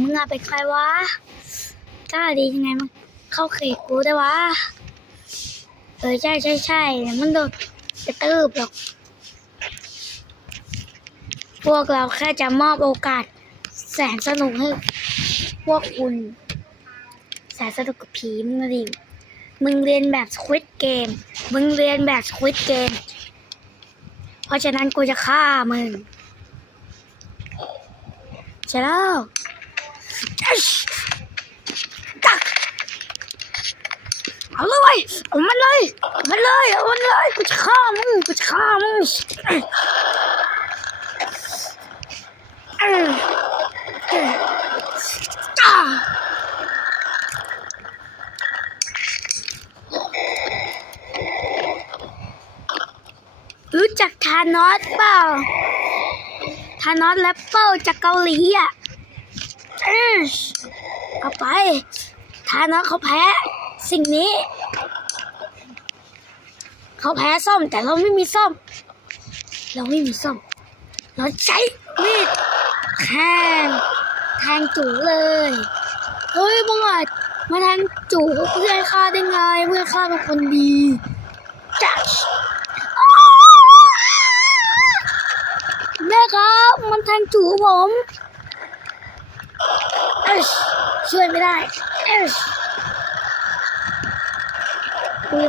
มึงอะเป็นใครวะกล้าดียังไงมึงเข้าเขตกูได้วะเออใช่ใช่ใช่เดี๋ยมันโดนกระตืบหรอก พวกเราแค่จะมอบโอกาส แสนสนุกให้พวกคุณแสนสนุกกับผีมึงนะดิมึงเรียนแบบสควิตเกม มึงเรียนแบบสควิตเกม เพราะฉะนั้นกูจะฆ่ามึงใช่แล้ วอิ๊ชตักเอาเลยเอามันเลยเอามันเลยเอามันเลยกูจะฆ่ามึงกูจะฆ่ามึงเออเออจ้ารู้จักทานอสเปล่าทานอสแรปเปิลจากเกาหลีอะ เออเอาไปทานอสเขาแพ้ สิ่งนี้ เขาแพ้ส้มแต่เราไม่มีส้ม เราไม่มีส้ม เราใช้มีดแทงแทงจูเลย เฮ้ยมึงอะมาแทงจูเพื่อนข้าได้ไงเพื่อนข้าเป็นคนดีจัดแม่ครับ มันแทงจูผม เอชช่วยไม่ได้เอช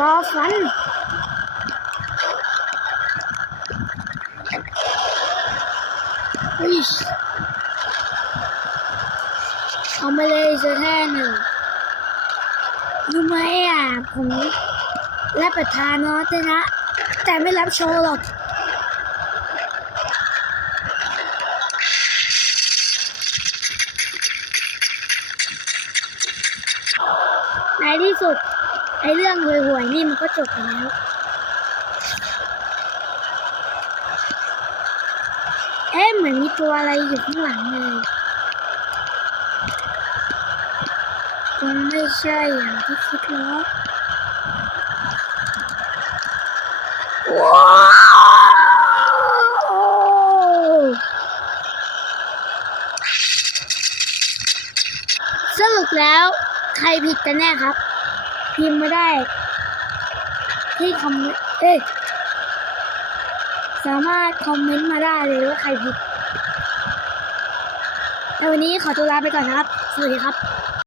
รอฟันอิชเอามาเลยจะแท่หนึ่งรู้ไหมอะผมรับประทานนอสด้วยนะ แต่ไม่รับโชว์หรอก ในที่สุดไอ้เรื่องห่วยๆนี่มันก็จบไปแล้ว เอ๊ะเหมือนมีตัวอะไรอยู่ข้างหลังเลยคงไม่ใช่อย่างที่คิดหรอกว้าวสรุปแล้ว ใครผิดกันแน่ครับ พิมพ์มาได้ ที่คอมเมนต์เอ้ยสามารถคอมเมนต์มาได้เลยว่าใครผิดแต่วันนี้ขอตัวลาไปก่อนนะครับ สวัสดีครับ